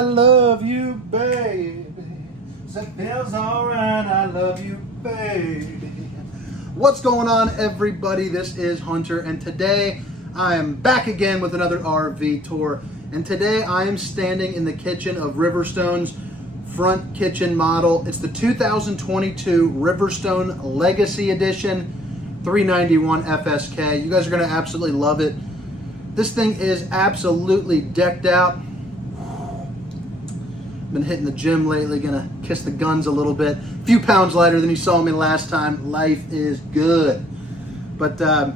I love you, baby. It feels alright. I love you, baby. What's going on, everybody? This is Hunter, and today I am back again with another RV tour. And today I am standing in the kitchen of Riverstone's front kitchen model. It's the 2022 Riverstone Legacy Edition 391 FSK. You guys are going to absolutely love it. This thing is absolutely decked out. Been hitting the gym lately, gonna kiss the guns a little bit. A few pounds lighter than you saw me last time. Life is good. But I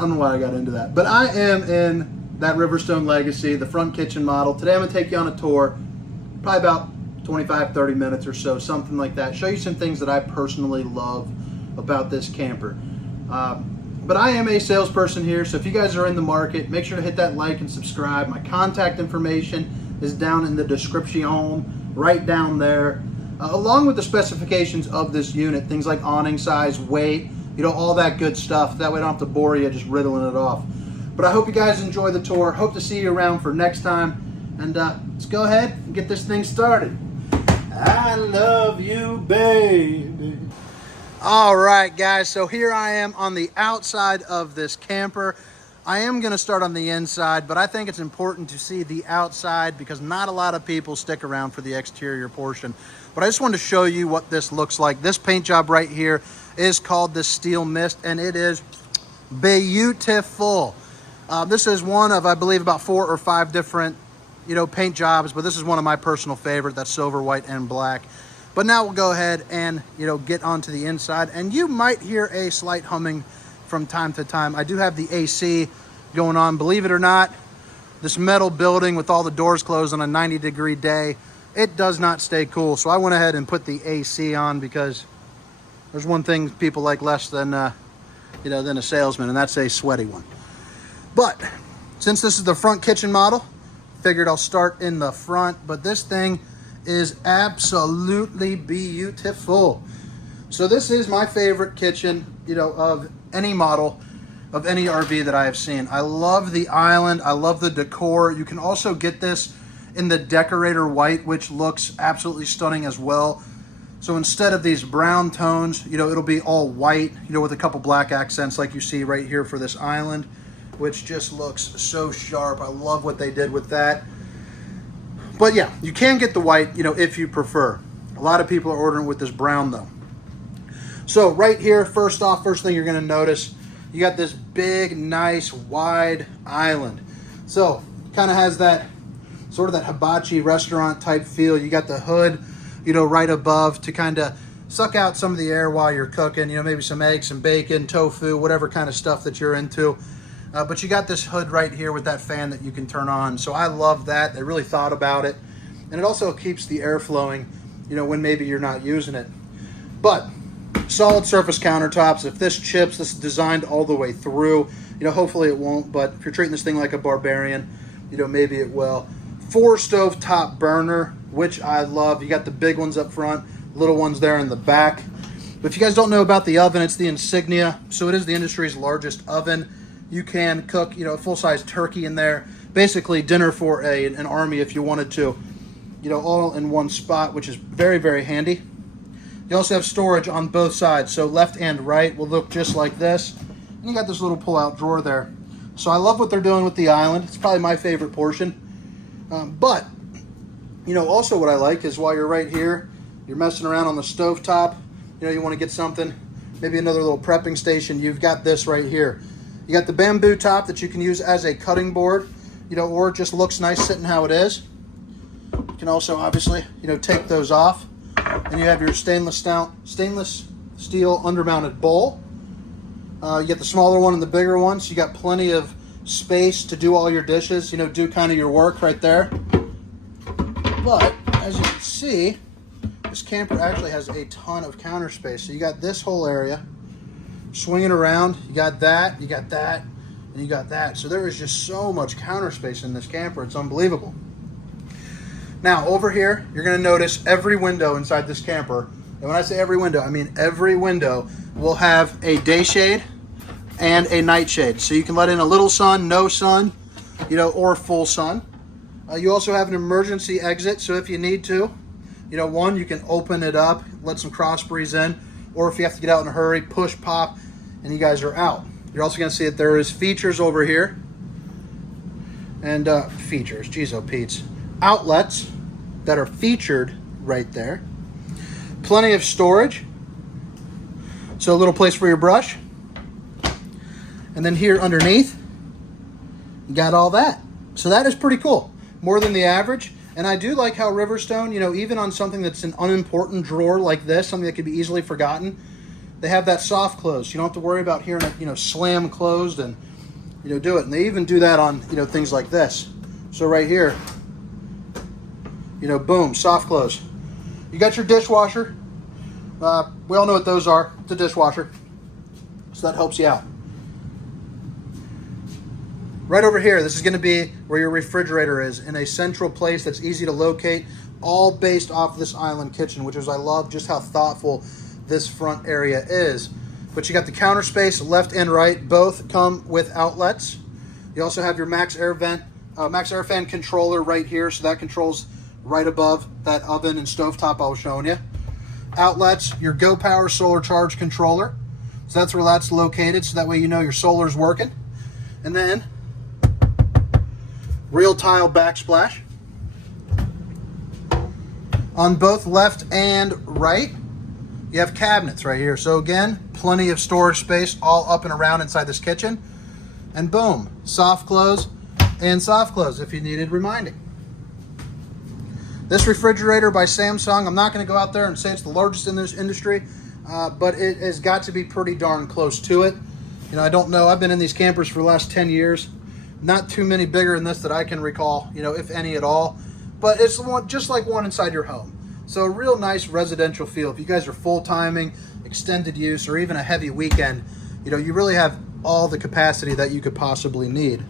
don't know why I got into that. But I am in that Riverstone Legacy, the front kitchen model. Today I'm gonna take you on a tour, probably about 25, 30 minutes or so, something like that. Show you some things that I personally love about this camper. But I am a salesperson here, so if you guys are in the market, make sure to hit that like and subscribe. My contact information is down in the description, right down there, along with the specifications of this unit, things like awning size, weight, you know, all that good stuff. That way I don't have to bore you just riddling it off. But I hope you guys enjoy the tour. Hope to see you around for next time. And let's go ahead and get this thing started. I love you, baby. All right, guys, so here I am on the outside of this camper. I am going to start on the inside, but I think it's important to see the outside because not a lot of people stick around for the exterior portion. But I just wanted to show you what this looks like. This paint job right here is called the Steel Mist, and it is beautiful. This is one of, I believe, about 4 or 5 different, paint jobs, but this is one of my personal favorite. That's silver, white, and black. But now we'll go ahead and, get onto the inside, and you might hear a slight humming from time to time. I do have the AC going on. Believe it or not, this metal building with all the doors closed on a 90-degree day, it does not stay cool. So I went ahead and put the AC on because there's one thing people like less than, than a salesman, and that's a sweaty one. But since this is the front kitchen model, figured I'll start in the front. But this thing is absolutely beautiful. So this is my favorite kitchen, of any model of any RV that I have seen. I love the island. I love the decor. You can also get this in the decorator white, which looks absolutely stunning as well. So instead of these brown tones, it'll be all white, with a couple black accents like you see right here for this island, which just looks so sharp. I love what they did with that. But yeah, you can get the white, if you prefer. A lot of people are ordering with this brown though. So right here, first thing you're gonna notice, you got this big, nice, wide island. So kind of has that sort of that hibachi restaurant type feel. You got the hood, right above to kind of suck out some of the air while you're cooking, maybe some eggs, some bacon, tofu, whatever kind of stuff that you're into. But you got this hood right here with that fan that you can turn on. So I love that. They really thought about it. And it also keeps the air flowing, when maybe you're not using it. But solid surface countertops. If this chips, this is designed all the way through. Hopefully it won't, but if you're treating this thing like a barbarian, maybe it will. 4 stove top burner, which I love. You got the big ones up front, little ones there in the back. But if you guys don't know about the oven, it's the Insignia. So it is the industry's largest oven. You can cook, a full-size turkey in there. Basically dinner for an army if you wanted to. All in one spot, which is very, very handy. You also have storage on both sides, so left and right will look just like this. And you got this little pull-out drawer there. So I love what they're doing with the island. It's probably my favorite portion. But, also what I like is while you're right here, you're messing around on the stovetop, you want to get something, maybe another little prepping station, you've got this right here. You got the bamboo top that you can use as a cutting board, or it just looks nice sitting how it is. You can also obviously, take those off. And you have your stainless steel undermounted bowl. You get the smaller one and the bigger one, so you got plenty of space to do all your dishes, do kind of your work right there. But as you can see, this camper actually has a ton of counter space. So you got this whole area, swing it around, you got that, and you got that. So there is just so much counter space in this camper, it's unbelievable. Now over here, you're gonna notice every window inside this camper, and when I say every window, I mean every window will have a day shade and a night shade. So you can let in a little sun, no sun, or full sun. You also have an emergency exit, so if you need to, one, you can open it up, let some cross breeze in, or if you have to get out in a hurry, push, pop, and you guys are out. You're also going to see that there is features over here, and features, geez, oh Pete's, outlets that are featured right there. Plenty of storage, so a little place for your brush. And then here underneath, you got all that. So that is pretty cool, more than the average. And I do like how Riverstone, even on something that's an unimportant drawer like this, something that could be easily forgotten, they have that soft close. You don't have to worry about hearing it, slam closed and, do it. And they even do that on, things like this. So right here, boom, soft close. You got your dishwasher. We all know what those are. It's a dishwasher. So that helps you out. Right over here, this is going to be where your refrigerator is, in a central place that's easy to locate, all based off this island kitchen, which is, I love just how thoughtful this front area is. But you got the counter space left and right, both come with outlets. You also have your max air fan controller right here, so that controls right above that oven and stovetop I was showing you. Outlets, your Go Power solar charge controller, so that's where that's located, so that way your solar is working. And then real tile backsplash. On both left and right, you have cabinets right here. So again, plenty of storage space all up and around inside this kitchen. And boom, soft close and soft close if you needed reminding. This refrigerator by Samsung, I'm not going to go out there and say it's the largest in this industry, but it has got to be pretty darn close to it. I don't know. I've been in these campers for the last 10 years. Not too many bigger than this that I can recall, if any at all. But it's just like one inside your home. So a real nice residential feel. If you guys are full timing, extended use, or even a heavy weekend, you really have all the capacity that you could possibly need.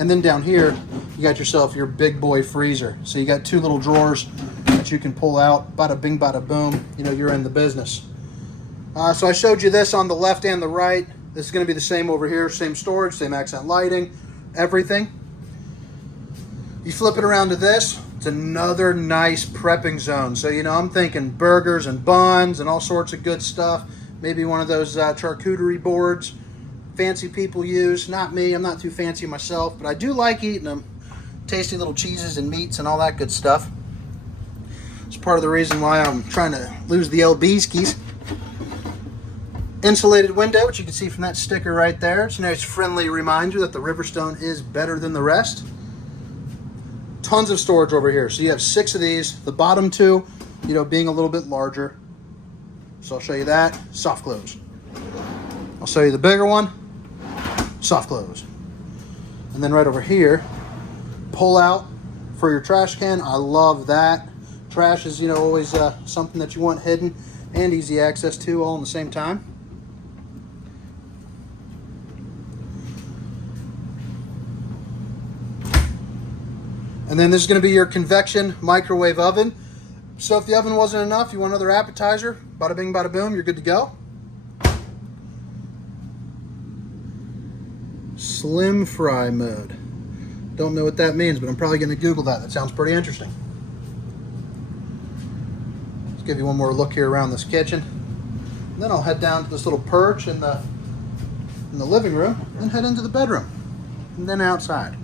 And then down here, you got yourself your big boy freezer. So you got two little drawers that you can pull out. Bada bing, bada boom. You're in the business. So I showed you this on the left and the right. This is going to be the same over here. Same storage, same accent lighting, everything. You flip it around to this. It's another nice prepping zone. So, I'm thinking burgers and buns and all sorts of good stuff. Maybe one of those charcuterie boards fancy people use. Not me. I'm not too fancy myself, but I do like eating them. Tasty little cheeses and meats and all that good stuff. It's part of the reason why I'm trying to lose the LBskis. Insulated window, which you can see from that sticker right there. It's a nice friendly reminder that the Riverstone is better than the rest. Tons of storage over here. So you have 6 of these. The bottom 2, being a little bit larger. So I'll show you that. Soft close. I'll show you the bigger one. Soft close. And then right over here, pull out for your trash can. I love that. Trash is, always something that you want hidden and easy access to all in the same time. And then this is going to be your convection microwave oven. So if the oven wasn't enough, you want another appetizer, bada bing, bada boom, you're good to go. Slim fry mode. Don't know what that means, but I'm probably going to Google that. That sounds pretty interesting. Let's give you one more look here around this kitchen. And then I'll head down to this little perch in the living room and head into the bedroom. And then outside.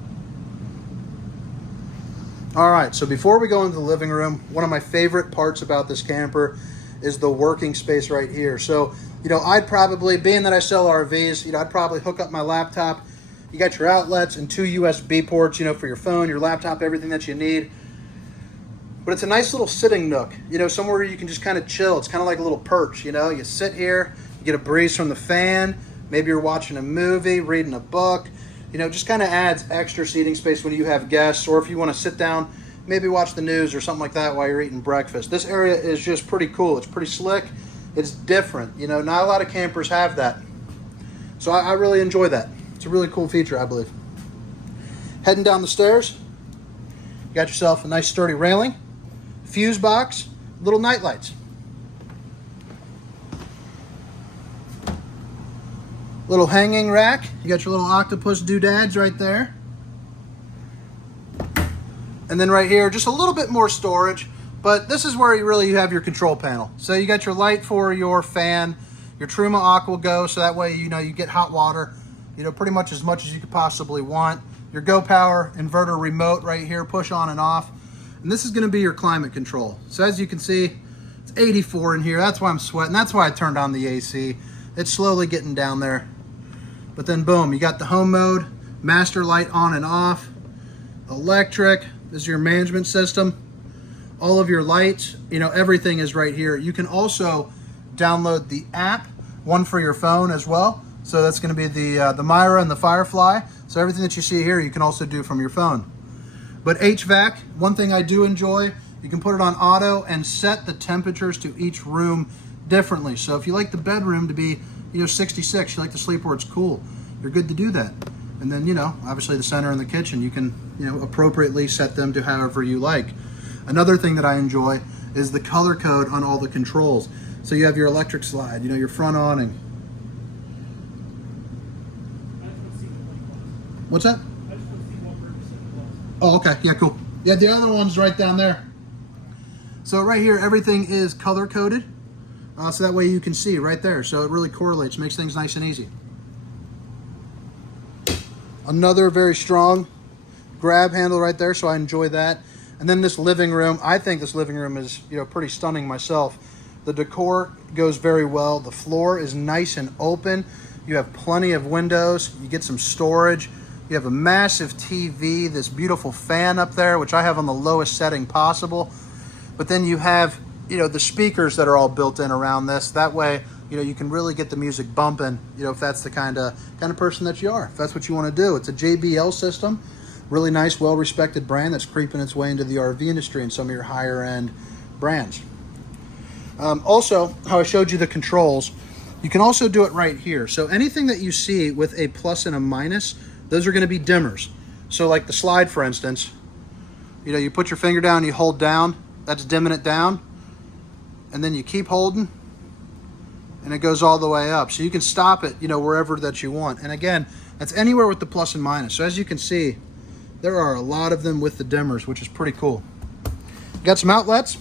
All right, so before we go into the living room, one of my favorite parts about this camper is the working space right here. So, I'd probably, being that I sell RVs, I'd probably hook up my laptop. You got your outlets and 2 USB ports, for your phone, your laptop, everything that you need. But it's a nice little sitting nook, somewhere where you can just kind of chill. It's kind of like a little perch, you sit here, you get a breeze from the fan, maybe you're watching a movie, reading a book. Just kind of adds extra seating space when you have guests, or if you want to sit down, maybe watch the news or something like that while you're eating breakfast. This area is just pretty cool. It's pretty slick. It's different. Not a lot of campers have that. So I really enjoy that. It's a really cool feature, I believe. Heading down the stairs, you got yourself a nice sturdy railing, fuse box, little night lights. Little hanging rack. You got your little octopus doodads right there. And then right here, just a little bit more storage, but this is where you have your control panel. So you got your light for your fan, your Truma Aqua Go, so that way, you get hot water, pretty much as you could possibly want. Your Go Power inverter remote right here, push on and off. And this is gonna be your climate control. So as you can see, it's 84 in here. That's why I'm sweating. That's why I turned on the AC. It's slowly getting down there. But then boom, you got the home mode, master light on and off, electric. This is your management system. All of your lights, everything is right here. You can also download the app, one for your phone as well. So that's gonna be the Myra and the Firefly. So everything that you see here, you can also do from your phone. But HVAC, one thing I do enjoy, you can put it on auto and set the temperatures to each room differently. So if you like the bedroom to be, 66, you like to sleep where it's cool, you're good to do that. And then, obviously the center and the kitchen, you can, appropriately set them to however you like. Another thing that I enjoy is the color code on all the controls. So you have your electric slide, your front awning. What's that? Oh, okay, yeah, cool. Yeah, the other one's right down there. So right here, everything is color coded. So that way you can see right there. So it really correlates, makes things nice and easy. Another very strong grab handle right there, so I enjoy that. And then this living room, I think this living room is pretty stunning myself. The decor goes very well. The floor is nice and open. You have plenty of windows. You get some storage. You have a massive TV, this beautiful fan up there, which I have on the lowest setting possible. But then you have the speakers that are all built in around this. That way, you can really get the music bumping, if that's the kind of person that you are, if that's what you want to do. It's a JBL system, really nice, well-respected brand that's creeping its way into the RV industry and some of your higher-end brands. Also, how I showed you the controls, you can also do it right here. So anything that you see with a plus and a minus, those are going to be dimmers. So like the slide, for instance, you put your finger down, you hold down, that's dimming it down. And then you keep holding and it goes all the way up. So you can stop it, wherever that you want. And again, that's anywhere with the plus and minus. So as you can see, there are a lot of them with the dimmers, which is pretty cool. Got some outlets.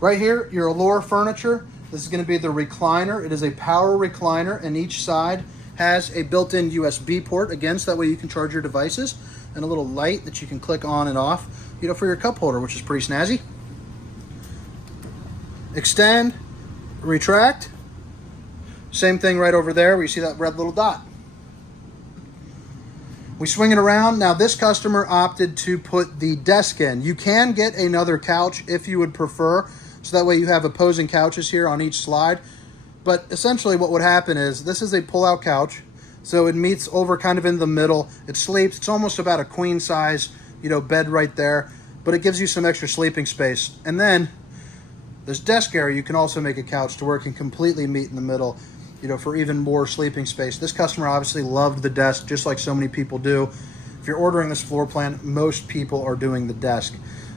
Right here, your Allure furniture. This is gonna be the recliner. It is a power recliner and each side has a built-in USB port, again, so that way you can charge your devices, and a little light that you can click on and off, for your cup holder, which is pretty snazzy. Extend, retract. Same thing right over there where you see that red little dot. We swing it around. Now this customer opted to put the desk in. You can get another couch if you would prefer, so that way you have opposing couches here on each slide. But essentially what would happen is, this is a pull-out couch, so it meets over kind of in the middle. It sleeps, it's almost about a queen size, bed right there, but it gives you some extra sleeping space. And then this desk area, you can also make a couch to where it can completely meet in the middle, for even more sleeping space. This customer obviously loved the desk, just like so many people do. If you're ordering this floor plan, most people are doing the desk.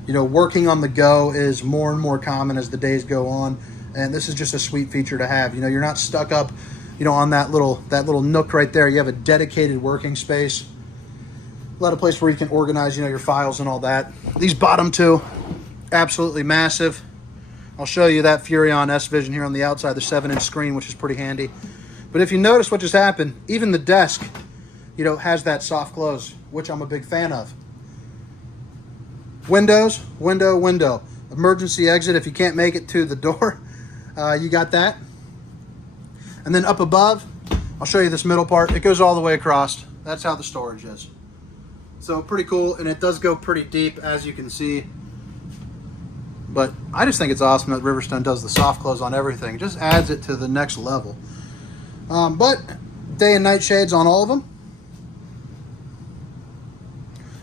Working on the go is more and more common as the days go on, and this is just a sweet feature to have. You're not stuck up, on that little nook right there. You have a dedicated working space. A lot of place where you can organize, your files and all that. These bottom two, absolutely massive. I'll show you that Furrion S-Vision here on the outside, the 7-inch screen, which is pretty handy. But if you notice what just happened, even the desk, has that soft close, which I'm a big fan of. Windows, window, window. Emergency exit if you can't make it to the door. You got that. And then up above, I'll show you this middle part. It goes all the way across. That's how the storage is. So pretty cool, and it does go pretty deep, as you can see. But I just think it's awesome that Riverstone does the soft close on everything. It just adds it to the next level. But day and night shades on all of them.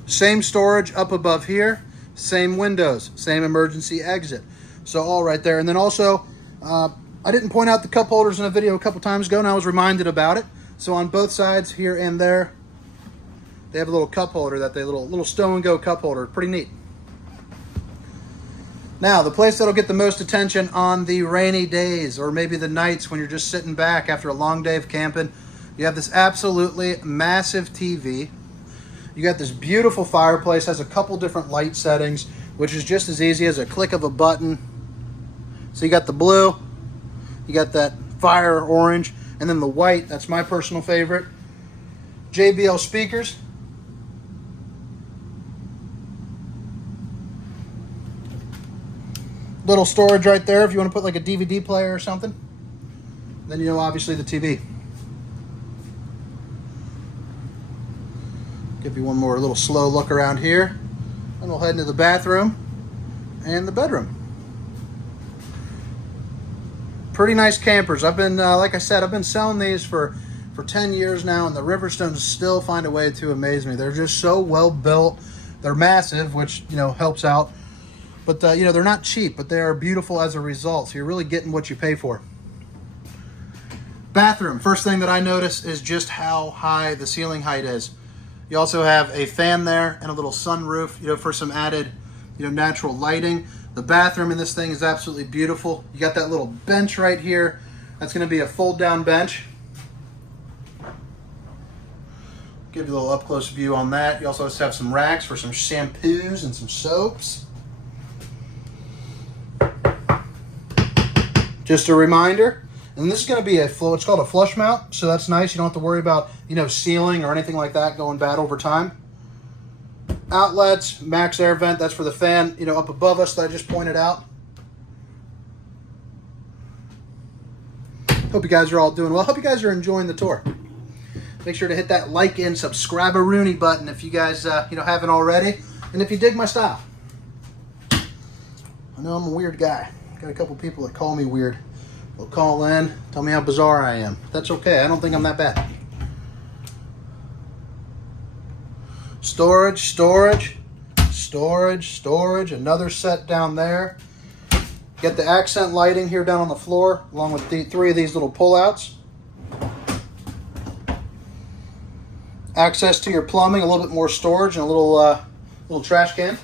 Same storage up above here. Same windows, same emergency exit. So all right there. And then also, I didn't point out the cup holders in a video a couple times ago, and I was reminded about it. So on both sides, here and there, they have a little cup holder, little stow and go cup holder. Pretty neat. Now, the place that'll get the most attention on the rainy days, or maybe the nights when you're just sitting back after a long day of camping, you have this absolutely massive TV. You got this beautiful fireplace, has a couple different light settings, which is just as easy as a click of a button. So you got the blue, you got that fire orange, and then the white, that's my personal favorite. JBL speakers. Little storage right there if you want to put like a DVD player or something. Then you know, obviously the TV. Give you one more little slow look around here. And we'll head into the bathroom and the bedroom. Pretty nice campers. I've been, like I said, I've been selling these for 10 years now, and the Riverstones still find a way to amaze me. They're just so well built. They're massive, which, you know, helps out. But, you know, they're not cheap, but they are beautiful as a result. So you're really getting what you pay for. Bathroom. First thing that I notice is just how high the ceiling height is. You also have a fan there and a little sunroof, you know, for some added, you know, natural lighting. The bathroom in this thing is absolutely beautiful. You got that little bench right here. That's going to be a fold-down bench. Give you a little up-close view on that. You also have some racks for some shampoos and some soaps. Just a reminder, and this is going to be it's called a flush mount, so that's nice. You don't have to worry about, you know, sealing or anything like that going bad over time. Outlets, max air vent, that's for the fan, you know, up above us that I just pointed out. Hope you guys are all doing well. Hope you guys are enjoying the tour. Make sure to hit that like and subscribe-a-rooney button if you guys, you know, haven't already. And if you dig my style. I know I'm a weird guy. Got a couple people that call me weird. They'll call in, tell me how bizarre I am. That's okay. I don't think I'm that bad. Storage, storage, storage, storage. Another set down there. Get the accent lighting here down on the floor, along with the 3 of these little pullouts. Access to your plumbing, a little bit more storage, and a little trash can.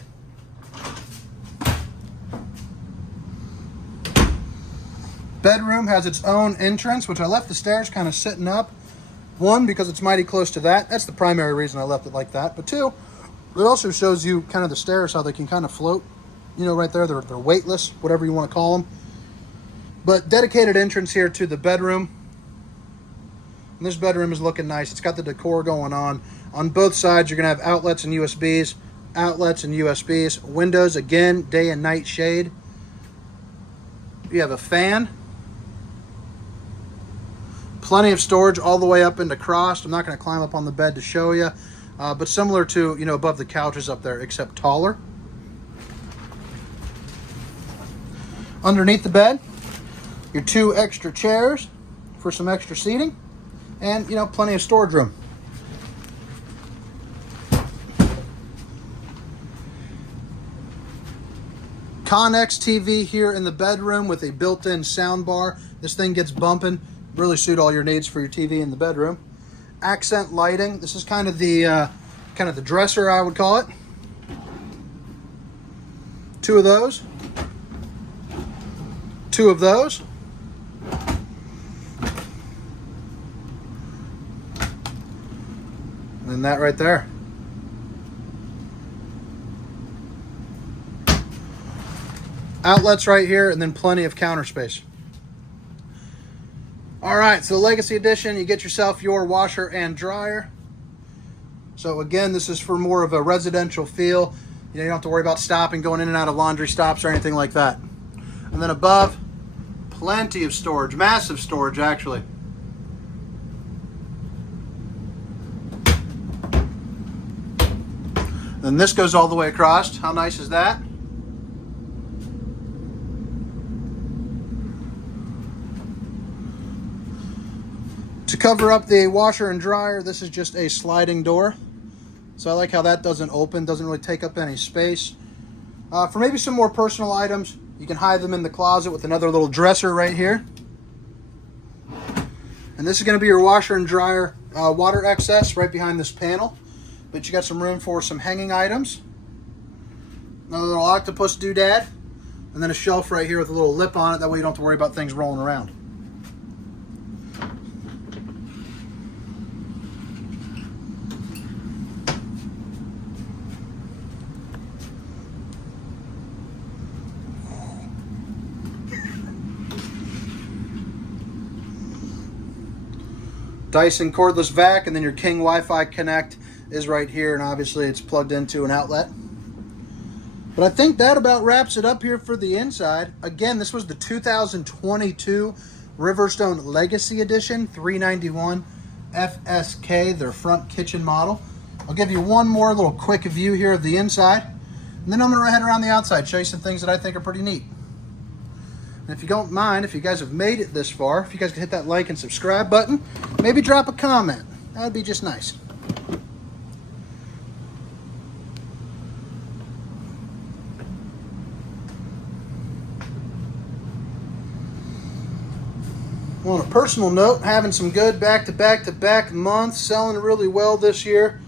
Bedroom has its own entrance, which I left the stairs kind of sitting up. 1, because it's mighty close to that. That's the primary reason I left it like that. But 2, it also shows you kind of the stairs, how they can kind of float. You know, right there, they're weightless, whatever you want to call them. But dedicated entrance here to the bedroom. And this bedroom is looking nice. It's got the decor going on. On both sides, you're going to have outlets and USBs. Outlets and USBs. Windows, again, day and night shade. You have a fan. Plenty of storage all the way up into crossed. I'm not going to climb up on the bed to show you. But similar to, you know, above the couches up there, except taller. Underneath the bed, your 2 extra chairs for some extra seating. And, you know, plenty of storage room. Connex TV here in the bedroom with a built-in sound bar. This thing gets bumping. Really suit all your needs for your TV in the bedroom. Accent lighting. This is kind of the dresser, I would call it. 2 of those. 2 of those. And then that right there. Outlets right here, and then plenty of counter space. All right, so Legacy Edition, you get yourself your washer and dryer. So again, this is for more of a residential feel. You know, you don't have to worry about stopping, going in and out of laundry stops or anything like that. And then above, plenty of storage, massive storage actually. Then this goes all the way across. How nice is that? To cover up the washer and dryer, this is just a sliding door. So I like how that doesn't open, doesn't really take up any space. For maybe some more personal items, you can hide them in the closet with another little dresser right here. And this is going to be your washer and dryer water excess right behind this panel. But you got some room for some hanging items. Another little octopus doodad. And then a shelf right here with a little lip on it. That way you don't have to worry about things rolling around. Dyson cordless vac, and then your King Wi-Fi Connect is right here, and obviously it's plugged into an outlet. But I think that about wraps it up here for the inside. Again, this was the 2022 Riverstone Legacy Edition, 391 FSK, their front kitchen model. I'll give you one more little quick view here of the inside, and then I'm going to head around the outside, show you some things that I think are pretty neat. And if you don't mind, if you guys have made it this far, if you guys could hit that like and subscribe button, maybe drop a comment. That would be just nice. On a personal note, having some good back-to-back months, selling really well this year.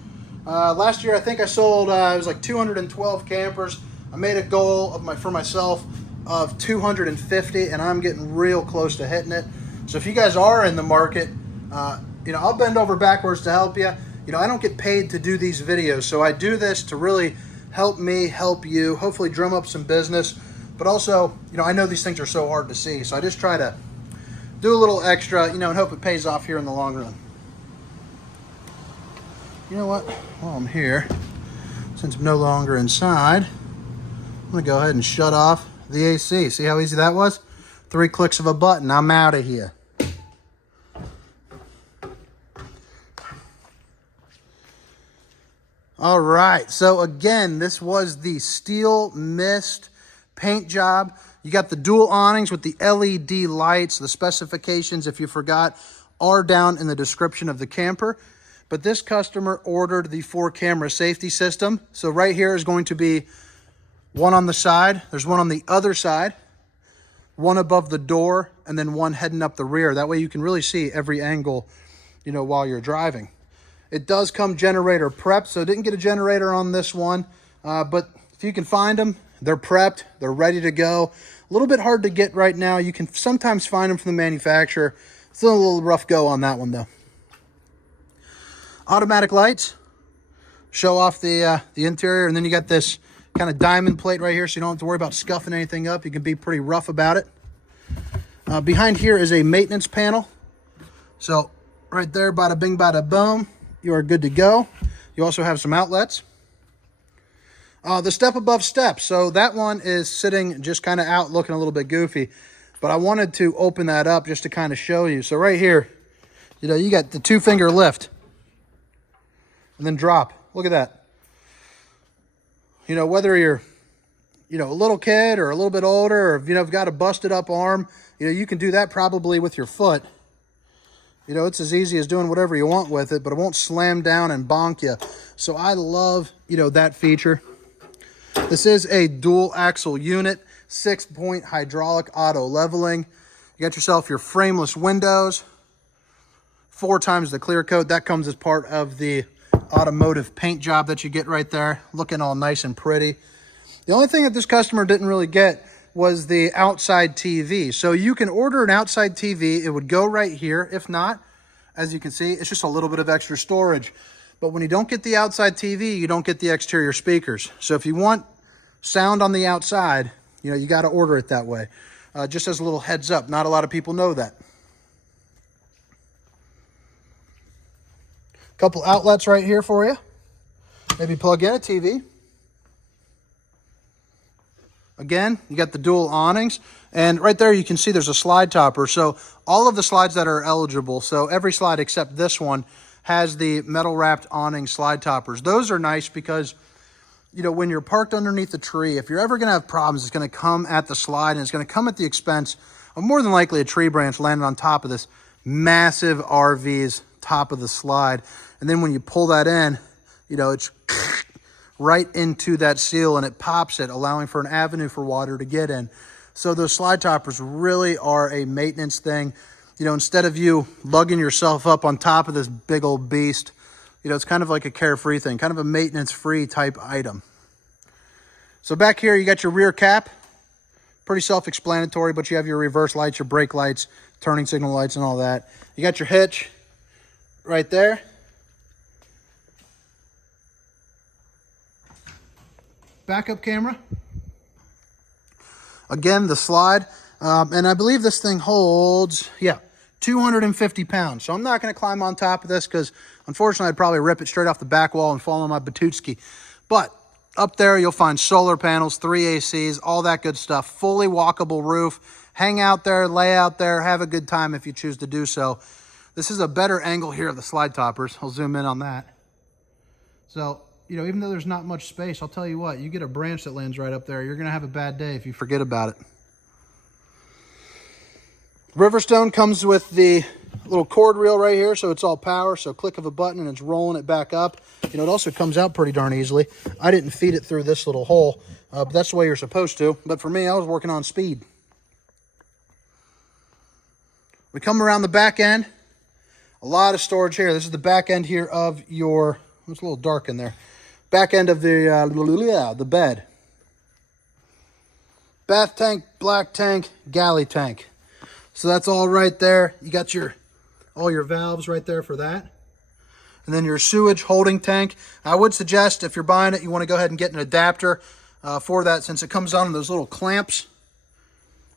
Last year, I think I sold, it was like 212 campers. I made a goal for myself of 250, and I'm getting real close to hitting it. So if you guys are in the market, I'll bend over backwards to help you. I don't get paid to do these videos, so I do this to really help me, help you, hopefully drum up some business. But also, I know these things are so hard to see, so I just try to do a little extra, and hope it pays off here in the long run. You know what? While I'm here, since I'm no longer inside, I'm gonna go ahead and shut off the AC. See how easy that was? 3 clicks of a button, I'm out of here. All right, so again, this was the steel mist paint job. You got the dual awnings with the LED lights. The specifications, if you forgot, are down in the description of the camper. But this customer ordered the 4-camera safety system. So right here is going to be one on the side. There's one on the other side, one above the door, and then one heading up the rear. That way you can really see every angle, while you're driving. It does come generator prepped, so didn't get a generator on this one. But if you can find them, they're prepped, they're ready to go. A little bit hard to get right now. You can sometimes find them from the manufacturer. Still a little rough go on that one though. Automatic lights show off the interior, and then you got this kind of diamond plate right here, so you don't have to worry about scuffing anything up. You can be pretty rough about it. Behind here is a maintenance panel. So right there, bada bing, bada boom, you are good to go. You also have some outlets. The step above step. So that one is sitting just kind of out looking a little bit goofy, but I wanted to open that up just to kind of show you. So right here, you got the 2-finger lift and then drop. Look at that. Whether you're, a little kid or a little bit older, or, have got a busted up arm, you can do that probably with your foot. It's as easy as doing whatever you want with it, but it won't slam down and bonk you. So I love, that feature. This is a dual axle unit, 6-point hydraulic auto leveling. You got yourself your frameless windows, 4 times the clear coat. That comes as part of the automotive paint job that you get right there, looking all nice and pretty. The only thing that this customer didn't really get was the outside TV. So you can order an outside TV. It would go right here. If not, as you can see, it's just a little bit of extra storage. But when you don't get the outside TV, you don't get the exterior speakers. So if you want sound on the outside, you got to order it that way. Just as a little heads up, not a lot of people know that. Couple outlets right here for you. Maybe plug in a TV. Again, you got the dual awnings, and right there you can see there's a slide topper. So all of the slides that are eligible, so every slide except this one, has the metal wrapped awning slide toppers. Those are nice because, when you're parked underneath a tree, if you're ever going to have problems, it's going to come at the slide, and it's going to come at the expense of more than likely a tree branch landing on top of this massive RV's top of the slide. And then when you pull that in, it's right into that seal and it pops it, allowing for an avenue for water to get in. So those slide toppers really are a maintenance thing. Instead of you lugging yourself up on top of this big old beast, it's kind of like a carefree thing, kind of a maintenance-free type item. So back here, you got your rear cap. Pretty self-explanatory, but you have your reverse lights, your brake lights, turning signal lights, and all that. You got your hitch right there. Backup camera. Again, the slide. And I believe this thing holds, 250 pounds. So I'm not going to climb on top of this because unfortunately I'd probably rip it straight off the back wall and fall on my Batutski. But up there you'll find solar panels, 3 ACs, all that good stuff. Fully walkable roof. Hang out there, lay out there, have a good time if you choose to do so. This is a better angle here of the slide toppers. I'll zoom in on that. So, you know, even though there's not much space, I'll tell you what, you get a branch that lands right up there, you're going to have a bad day if you forget about it. Riverstone comes with the little cord reel right here, so it's all power. So click of a button and it's rolling it back up. You know, it also comes out pretty darn easily. I didn't feed it through this little hole, but that's the way you're supposed to. But for me, I was working on speed. We come around the back end. A lot of storage here. This is the back end here of your, it's a little dark in there. Back end of the bed. Bath tank, black tank, galley tank. So that's all right there. You got all your valves right there for that. And then your sewage holding tank. I would suggest if you're buying it, you want to go ahead and get an adapter for that since it comes on those little clamps.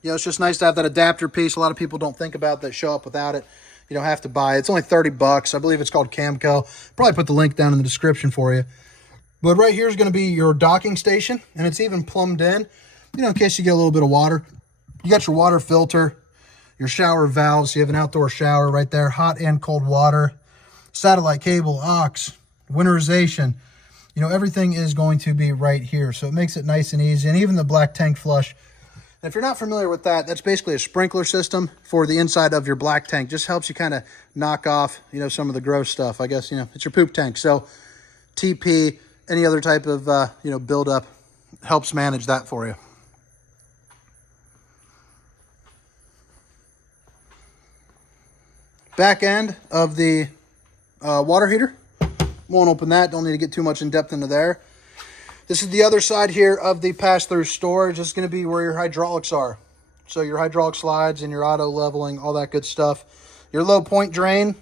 You know, it's just nice to have that adapter piece. A lot of people don't think about that, show up without it. You don't have to buy it. It's only 30 bucks. I believe it's called Camco. Probably put the link down in the description for you. But right here is going to be your docking station, and it's even plumbed in, you know, in case you get a little bit of water. You got your water filter, your shower valves. You have an outdoor shower right there, hot and cold water, satellite cable, aux, winterization. You know, everything is going to be right here. So it makes it nice and easy. And even the black tank flush. And if you're not familiar with that, that's basically a sprinkler system for the inside of your black tank. Just helps you kind of knock off, you know, some of the gross stuff. I guess, you know, it's your poop tank. So TP, any other type of, you know, buildup helps manage that for you. Back end of the water heater. Won't open that. Don't need to get too much in depth into there. This is the other side here of the pass-through storage. This is going to be where your hydraulics are. So your hydraulic slides and your auto leveling, all that good stuff. Your low point drain,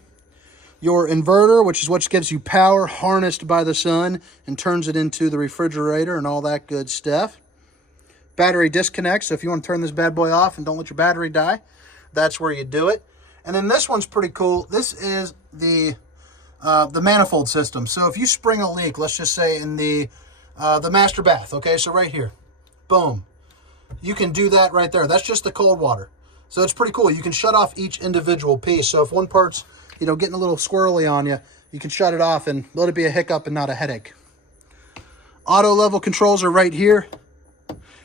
your inverter, which is what gives you power harnessed by the sun and turns it into the refrigerator and all that good stuff. Battery disconnect. So if you want to turn this bad boy off and don't let your battery die, that's where you do it. And then this one's pretty cool. This is the manifold system. So if you spring a leak, let's just say in the master bath, okay, so right here, boom, you can do that right there. That's just the cold water. So it's pretty cool. You can shut off each individual piece. So if one part's, you know, getting a little squirrely on you, you can shut it off and let it be a hiccup and not a headache. Auto level controls are right here.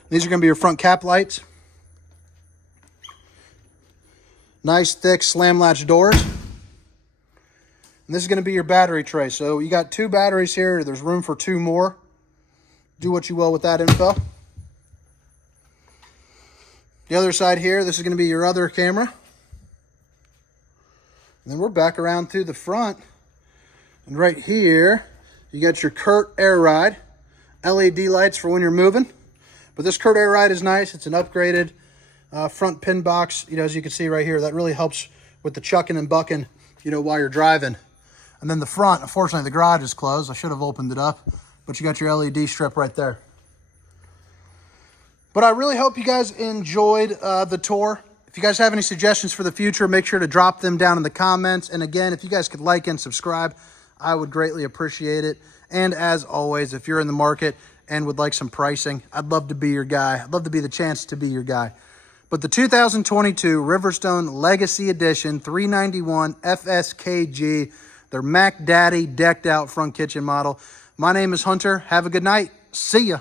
These are going to be your front cap lights. Nice thick slam latch doors. And this is going to be your battery tray. So you got 2 batteries here. There's room for 2 more. Do what you will with that info. The other side here, this is going to be your other camera. And then we're back around to the front. And right here, you got your Curt Air Ride. LED lights for when you're moving. But this Curt Air Ride is nice. It's an upgraded front pin box. You know, as you can see right here, that really helps with the chucking and bucking, you know, while you're driving. And then the front, unfortunately, the garage is closed. I should have opened it up. But you got your LED strip right there. But I really hope you guys enjoyed the tour. If you guys have any suggestions for the future, make sure to drop them down in the comments. And again, if you guys could like and subscribe, I would greatly appreciate it. And as always, if you're in the market and would like some pricing, I'd love to be your guy. I'd love to be the chance to be your guy. But the 2022 Riverstone Legacy Edition 391 FSKG, their Mac Daddy decked out front kitchen model. My name is Hunter. Have a good night. See ya.